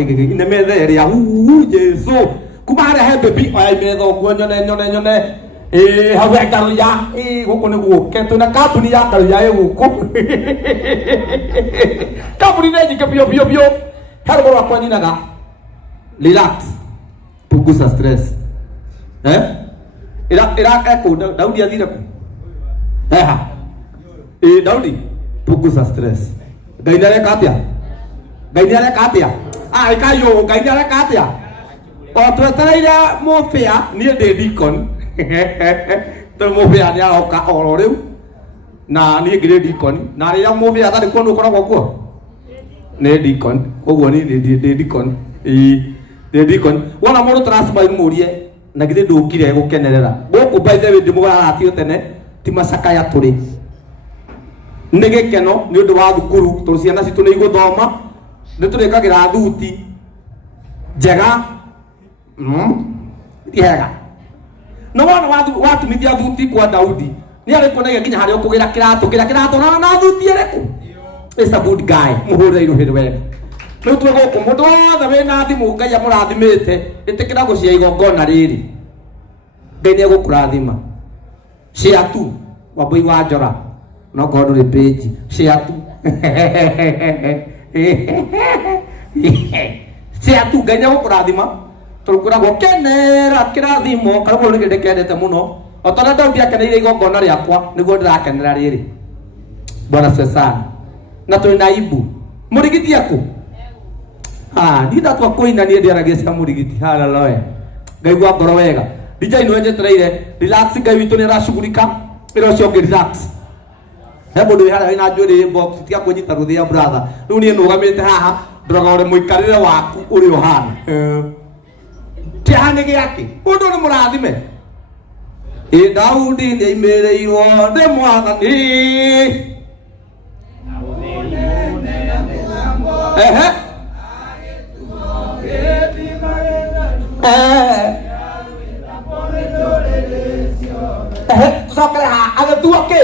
ine methe ria Jesu kuma re he baby ai metho ku nyone hawe karuya guku ni guke tu na kabuni ya karuya guku kabuni ne jike bio haro bora kwa ninaga relax punguza stress ira eko Daudi athire ku Daudi punguza stress gainare katia kayo gainare katia o twetereire mufia ni ndi deacon to mufia ni aoka oro riu na ni ngire deacon na ria mufia tari kono koragwo kuo ni deacon koguo ni deacon deacon wona mundu transfer murie na githe ndukire gukenerera guku by the way ndimugararatio tene ti macakaya turi nĩ gĩkeno nĩ ũndũ wa thukuru tondũ ciana citũ nĩ igũthoma nĩ tũrĩkagĩra thuti njega ti hega no wona watumithia thuti kwa Daudi nĩ arĩ kuonagia nginya harĩa ũkũgĩra kĩratũ na thuti ĩrĩkũ is a good guy mũhũrĩre iruhĩ wega rĩu twĩ gũkũ mũndũ wothe wĩna thimũ Ngai amũrathimĩte ĩtĩkĩra gũcia igongona rĩrĩ Ngai nĩ egũkũrathima share tu Wambui wa Njora no God will page share tu share tu Ngai nĩ egũkũrathima tũrũkũragwo kenera kĩrathimo karũgũ nĩ kĩndĩ kendete mũno o tondũ Daudi akeneire igongona rĩakwa nĩguo ndĩrakenera rĩrĩ Bwana sesana na twĩ na ibu mũrigiti aku ndinda twa kũina niĩ ndĩaragia cia mũrigiti haleluya ngaigua ngoro wega DJ nĩ wenjetereire relax Ngai witũ nĩ aracugurika ĩra ũcio ũngĩ relax he mũndũ wĩ harĩa wĩna njuĩrĩ box tiga kwĩnyita rũthĩa brother rĩu niĩ nũgamĩte haha ndoraga ũrĩa mũikarĩre waku ũrĩ ũhana kĩhani gĩake mũndũ nĩ mũrathime Daudi nĩ aimĩrĩirwo nĩ Mwathani Tusokere agĩtua kĩ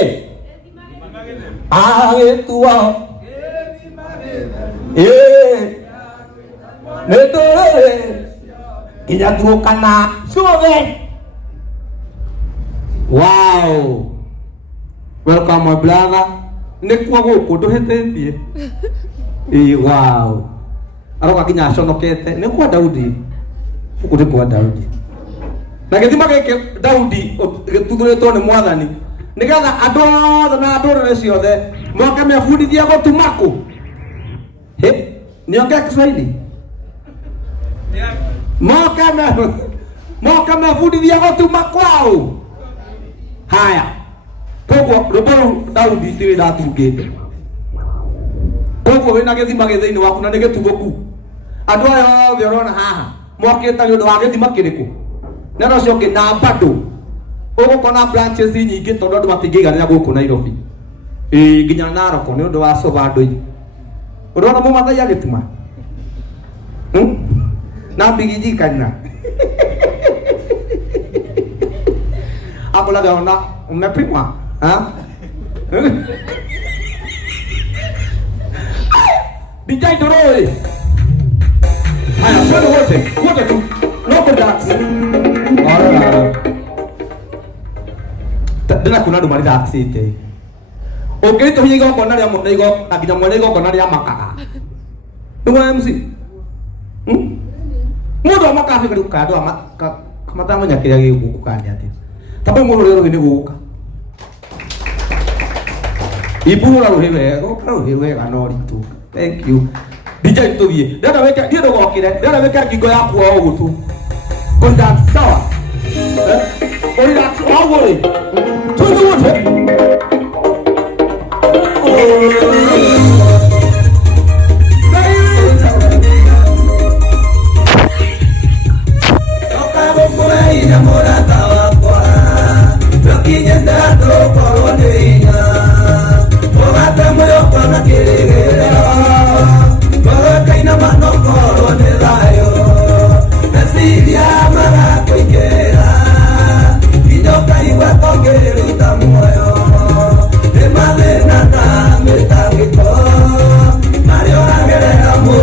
agĩtua nĩ ndũrĩrĩ nginya tuokana ciothe. Wow, welcome my brother. Nĩkuo gũkũ ndũhĩtĩtie wow aroka nginya aconokete nĩ kwa Daudi gũkũ nĩ kwa Daudi na gĩthima gĩkĩ Daudi gĩtuthũrĩtwo nĩ Mwathani nĩgetha andũ othe na ndũrĩrĩ ciothe moke mebundithie gũtuma kũ nĩonge Kiswahili moke mebundithie gũtuma kwao. Haya koguo rũmbo rũu Daudi ti wĩra atungĩte koguo wĩna gĩthima gĩthĩinĩ waku na nĩ gĩtugũku andũ aya othe ũrona haha mokĩte nĩ ũndũ wa gĩthima kĩrĩkũ neno ũcio ũngĩ na bado ũgũkona branches nyingĩ tondũ andũ matingĩiganĩra gũkũ Nairobi nginya Narok nĩ ũndũ wa coba andũ ũrona Mũmathai agĩtuma na mbigiji kana hapo labda umepimwa Bijai doroi. Haya, wote tu. No relax. Tena kuna ndo marida asite. Okay, to higo kona ria mundu igo aginya mwene igo kona ria makaga. Ndugu MC. Mundu amakafi kuruka ndo kama tamo nyakiria giguku kandi ati. Tapo mundu rero ni guka. Ibura ruhiwe ganori tu. Thank you. Bija tuwie. Dada weka ndio gokire. Dada weka kingo yaku o gutu. Konda sawa. Oira awore. Tudu wote. Mario Rangel era muy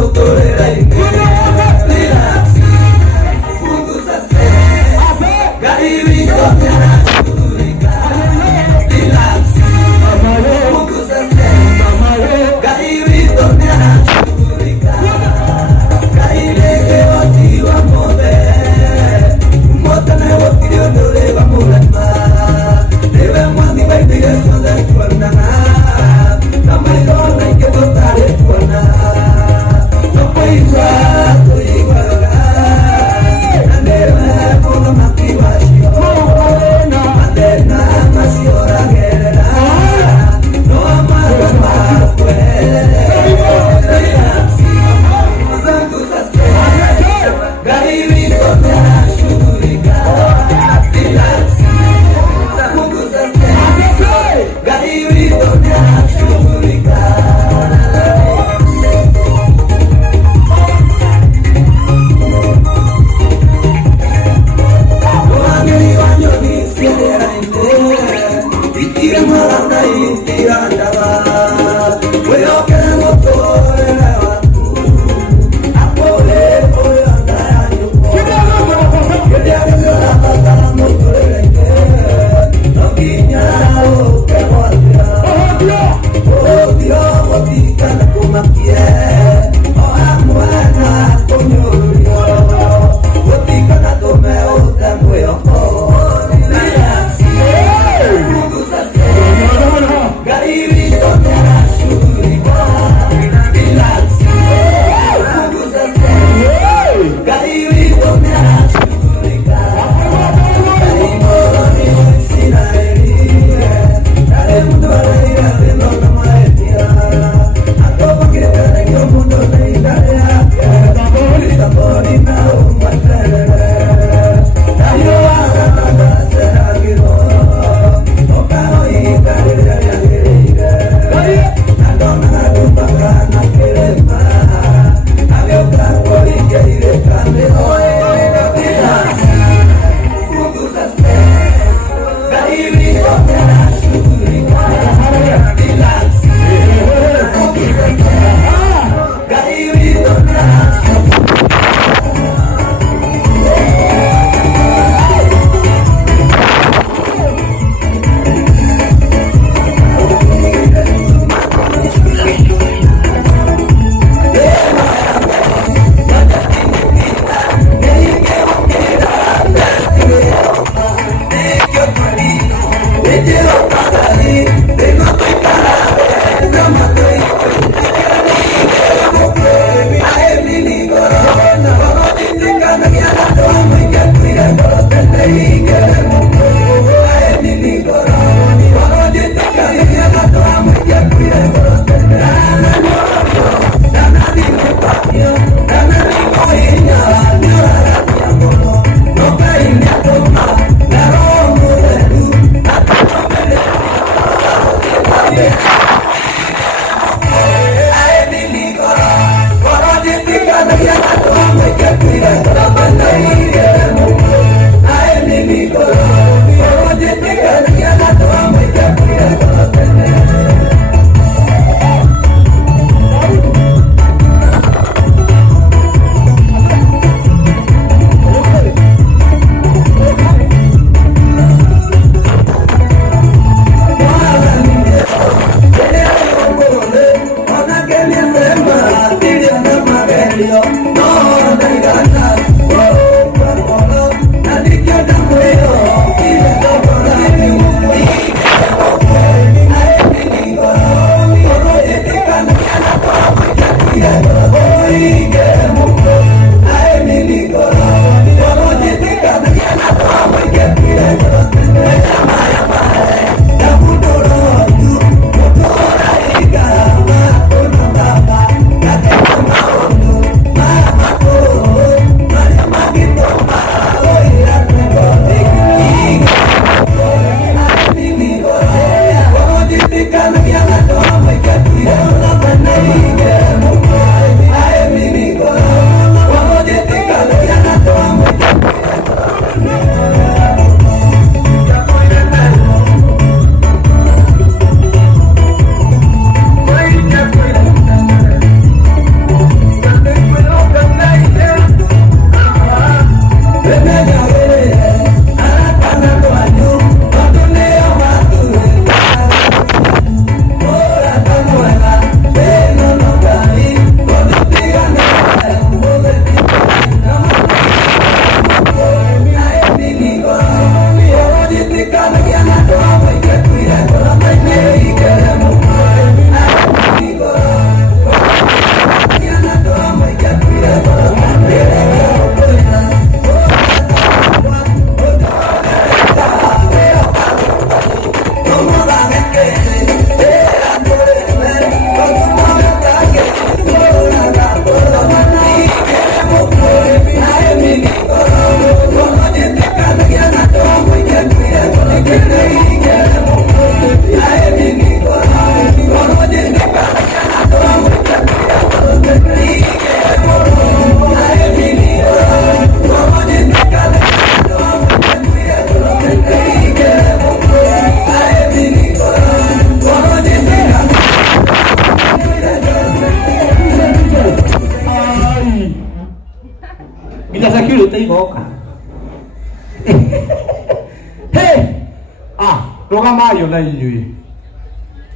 Rogamayo na inyui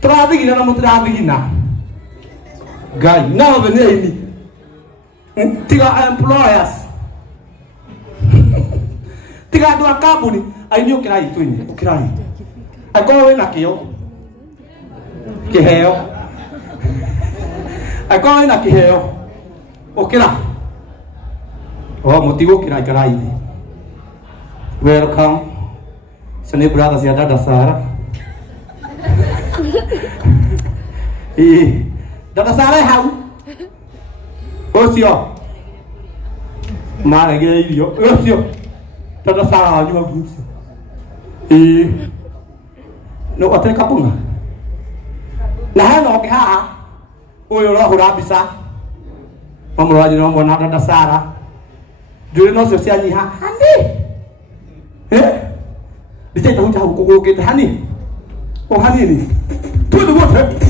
turathigina na mutirathigina Ngai na veneni tiga employers tiga andũ a kambuni ainĩ ũkĩrai twĩne ũkĩrai angĩkorwo wĩna kĩo kĩheo angĩkorwo wĩna kĩheo ũkĩra mũtigũkĩra ikarai thĩ. Welcome Sani brothers ya dada Sara. Dada Sara hau. Osio. Mara ge irio. Osio. Dada Sara hau juga gitu. No ate kapunga. Nah no ke ha. Oyo ro hura bisa. Mamro aja no mona dada Sara. Dulu no sosial ni ha. Andi. Dia tahu jauh kok kita hani. Oh hani ni. Tu tu buat.